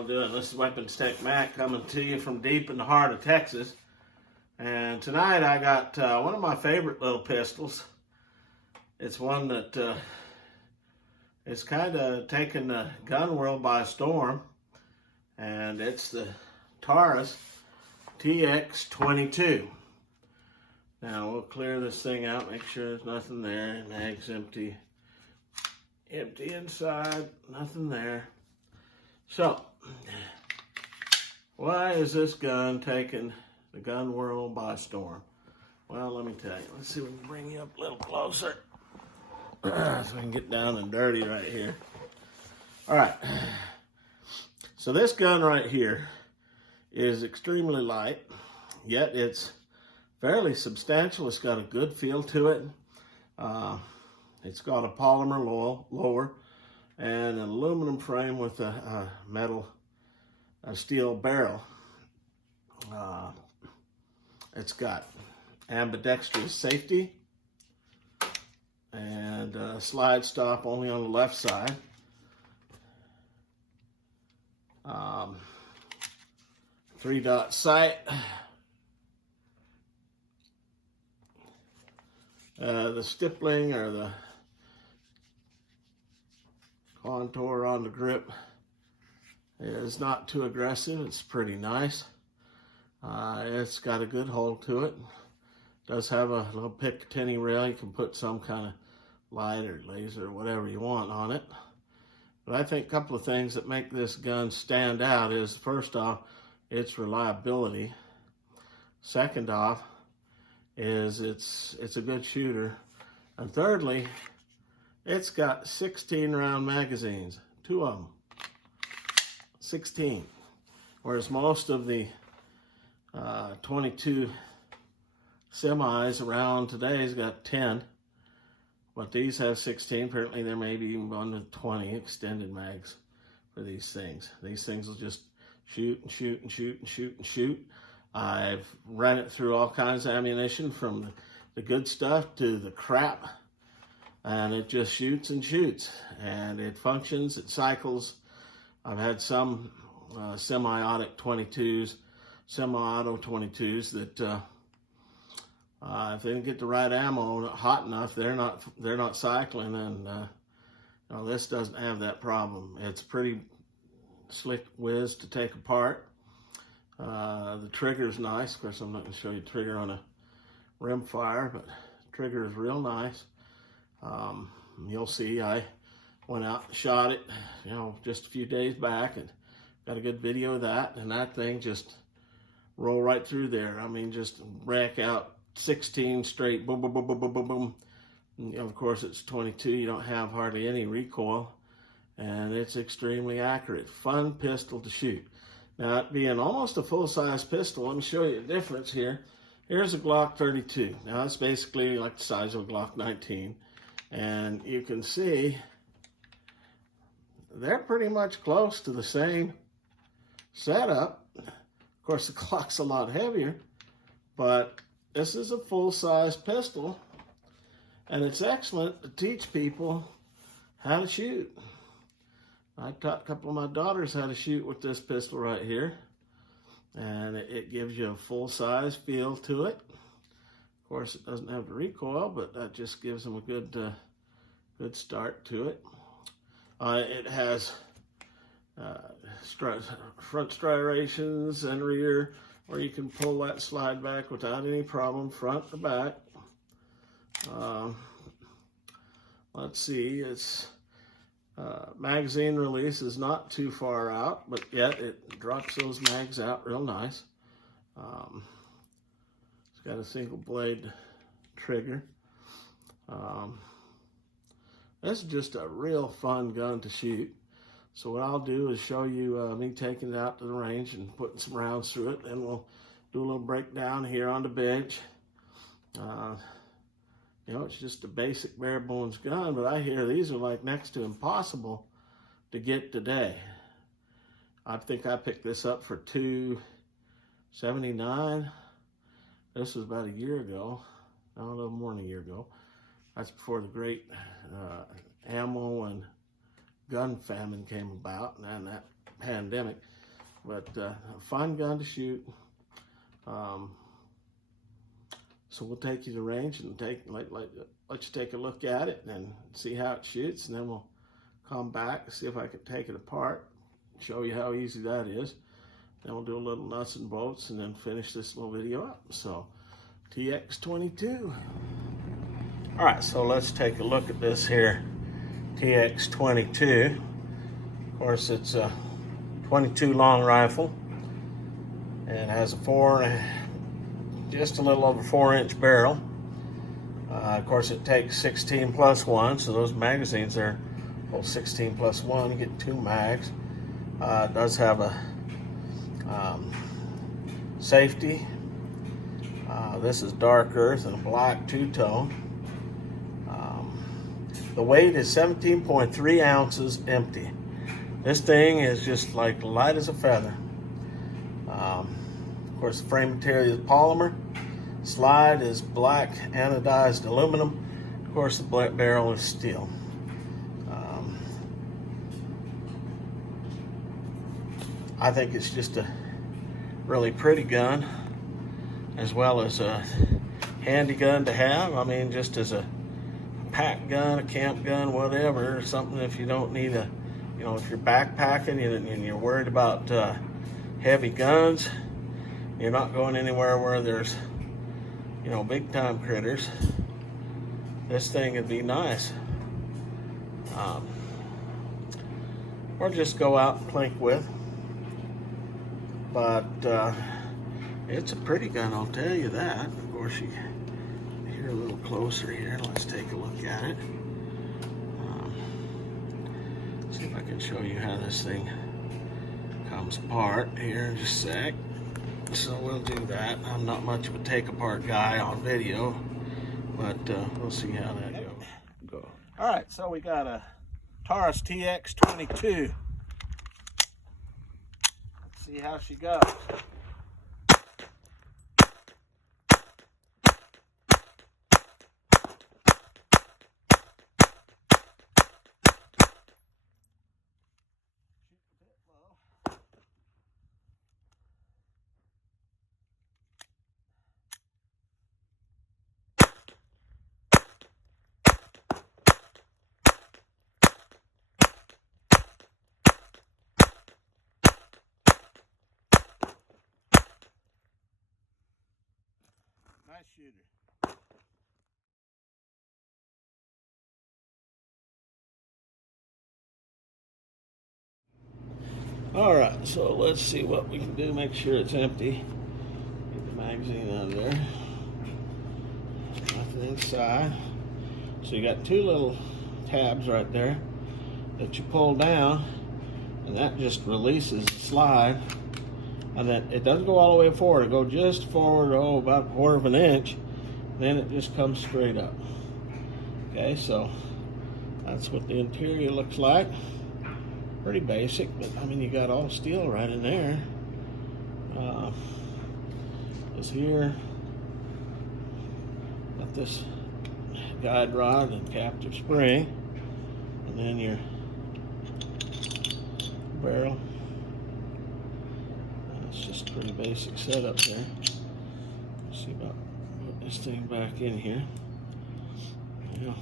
y'all doing? This is Weapons Tech Mac coming to you from deep in the heart of Texas. And tonight I got one of my favorite little pistols. It's one that is kind of taken the gun world by storm. And it's the Taurus TX22. Now we'll clear this thing out, make sure there's nothing there. Mag's empty. Empty inside, nothing there. So, why is this gun taking the gun world by storm? Well, let me tell you. Let's see if we can bring you up a little closer so we can get down and dirty right here. All right. So this gun right here is extremely light, yet it's fairly substantial. It's got a good feel to it. It's got a polymer lower and an aluminum frame with a steel barrel. It's got ambidextrous safety and a slide stop only on the left side. Three-dot sight. The stippling or the contour on the grip is not too aggressive. It's pretty nice. It's got a good hold to it. Does have a little Picatinny rail. You can put some kind of light or laser or whatever you want on it. But I think a couple of things that make this gun stand out is, first off, its reliability. Second off is it's a good shooter. And thirdly, it's got 16 round magazines, 2 of them, 16. Whereas most of the 22 semis around today's got 10, but these have 16. Apparently there may be even one with 20 extended mags for these things. These things will just shoot and shoot and shoot and shoot and shoot. I've run it through all kinds of ammunition, from the good stuff to the crap, and it just shoots and shoots, and it functions, it cycles. I've had some semi-auto 22s that if they didn't get the right ammo hot enough, they're not cycling, and this doesn't have that problem. It's pretty slick whiz to take apart. The trigger's nice. Of course, I'm not going to show you the trigger on a rimfire, but the trigger is real nice. You'll see I went out and shot it, just a few days back, and got a good video of that, and that thing just rolled right through there. I mean, just rack out 16 straight, boom, boom, boom, boom, boom, boom, boom. And, of course, it's 22. You don't have hardly any recoil, and it's extremely accurate. Fun pistol to shoot. Now, it being almost a full-size pistol, let me show you the difference here. Here's a Glock 32. Now, it's basically like the size of a Glock 19. And you can see they're pretty much close to the same setup. Of course, the Glock's a lot heavier, but this is a full-size pistol, and it's excellent to teach people how to shoot. I taught a couple of my daughters how to shoot with this pistol right here, and it gives you a full-size feel to it. Of course, it doesn't have the recoil, but that just gives them a good start to it. It has front striations and rear, where you can pull that slide back without any problem, front to back. Let's see, its magazine release is not too far out, but yet it drops those mags out real nice. It's got a single blade trigger. This is just a real fun gun to shoot. So what I'll do is show you me taking it out to the range and putting some rounds through it. Then we'll do a little breakdown here on the bench. It's just a basic bare bones gun, but I hear these are like next to impossible to get today. I think I picked this up for $279. This was about a year ago, no, a little more than a year ago. That's before the great ammo and gun famine came about, and that pandemic. But a fun gun to shoot. So we'll take you to range and let you take a look at it and see how it shoots, and then we'll come back and see if I can take it apart, show you how easy that is. Then we'll do a little nuts and bolts and then finish this little video up. So TX22. All right, so let's take a look at this here TX22. Of course, it's a 22 long rifle and has a just a little over 4-inch barrel. Of course, it takes 16 plus 1, so those magazines are 16 plus 1. You get 2 mags. It does have a safety. This is dark earth and a black two-tone. The weight is 17.3 ounces empty. This thing is just like light as a feather. Of course, the frame material is polymer. Slide is black anodized aluminum. Of course, the black barrel is steel. I think it's just a really pretty gun, as well as a handy gun to have. I mean, just as a pack gun, a camp gun, whatever, something if you don't need a, if you're backpacking and you're worried about heavy guns, you're not going anywhere where there's, big time critters, this thing would be nice. Or just go out and plink with. But it's a pretty gun, I'll tell you that. Of course, you're a little closer here. Let's take a look at it. See if I can show you how this thing comes apart here in just a sec. So we'll do that. I'm not much of a take-apart guy on video, but we'll see how that goes. All right, so we got a Taurus TX22. Let's see how she goes. Nice shooter. All right, so let's see what we can do. Make sure it's empty. Get the magazine out of there. Nothing inside. So you got 2 little tabs right there that you pull down, and that just releases the slide. And then it doesn't go all the way forward. It goes just forward, about 1/4 of an inch. Then it just comes straight up. Okay, so that's what the interior looks like. Pretty basic, but I mean, you got all steel right in there. This here, got this guide rod and captive spring, and then your barrel. It's just a pretty basic setup there. Let's see about putting this thing back in here. Yeah.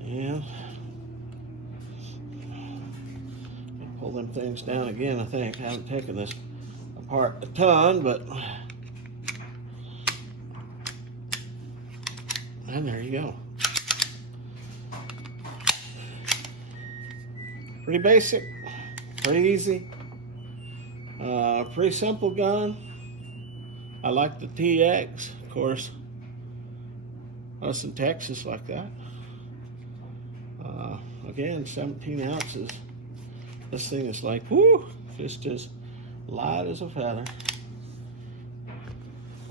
Yeah. Pull them things down again, I think. I haven't taken this apart a ton, but and there you go. Pretty basic, pretty easy, pretty simple gun. I like the TX, of course. Us in Texas like that. Again, 17 ounces. This thing is like, whoo, just as light as a feather.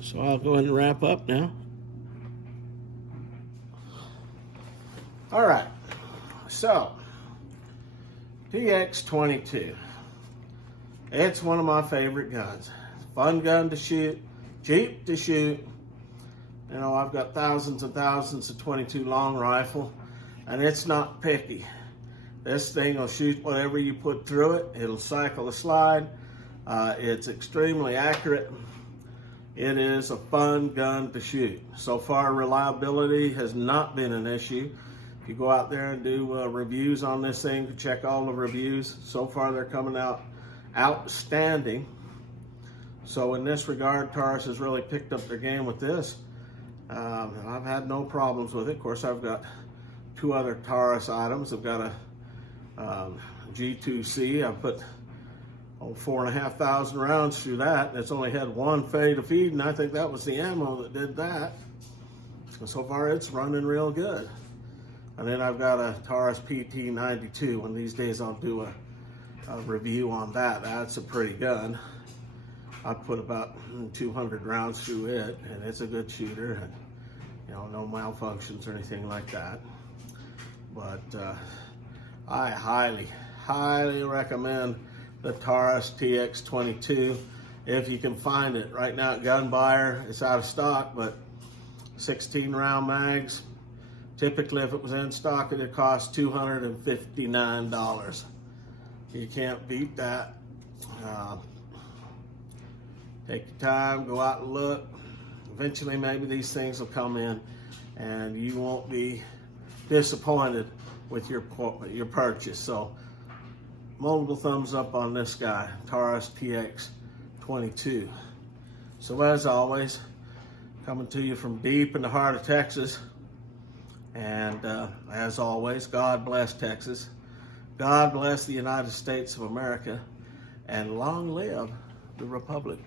So I'll go ahead and wrap up now. All right, so TX22. It's one of my favorite guns. Fun gun to shoot, cheap to shoot. You know, I've got thousands and thousands of 22 long rifle, and it's not picky. This thing will shoot whatever you put through it. It'll cycle the slide. It's extremely accurate. It is a fun gun to shoot. So far, reliability has not been an issue. If you go out there and do reviews on this thing, check all the reviews. So far, they're coming out outstanding. So in this regard, Taurus has really picked up their game with this. I've had no problems with it. Of course, I've got two other Taurus items. I've got a G2C. I put 4,500 rounds through that, and it's only had one fade to feed, and I think that was the ammo that did that. And so far, it's running real good. And then I've got a Taurus TX22. One of these days, I'll do a review on that. That's a pretty gun. I put about 200 rounds through it, and it's a good shooter, and you know, no malfunctions or anything like that. But I highly recommend the Taurus TX22 if you can find it. Right now at Gun Buyer, it's out of stock, but 16 round mags, typically if it was in stock, it'd cost $259. You can't beat that. Take your time, go out and look. Eventually, maybe these things will come in, and you won't be disappointed with your purchase. So, multiple thumbs up on this guy, Taurus TX22. So, as always, coming to you from deep in the heart of Texas, and as always, God bless Texas. God bless the United States of America, and long live the Republic.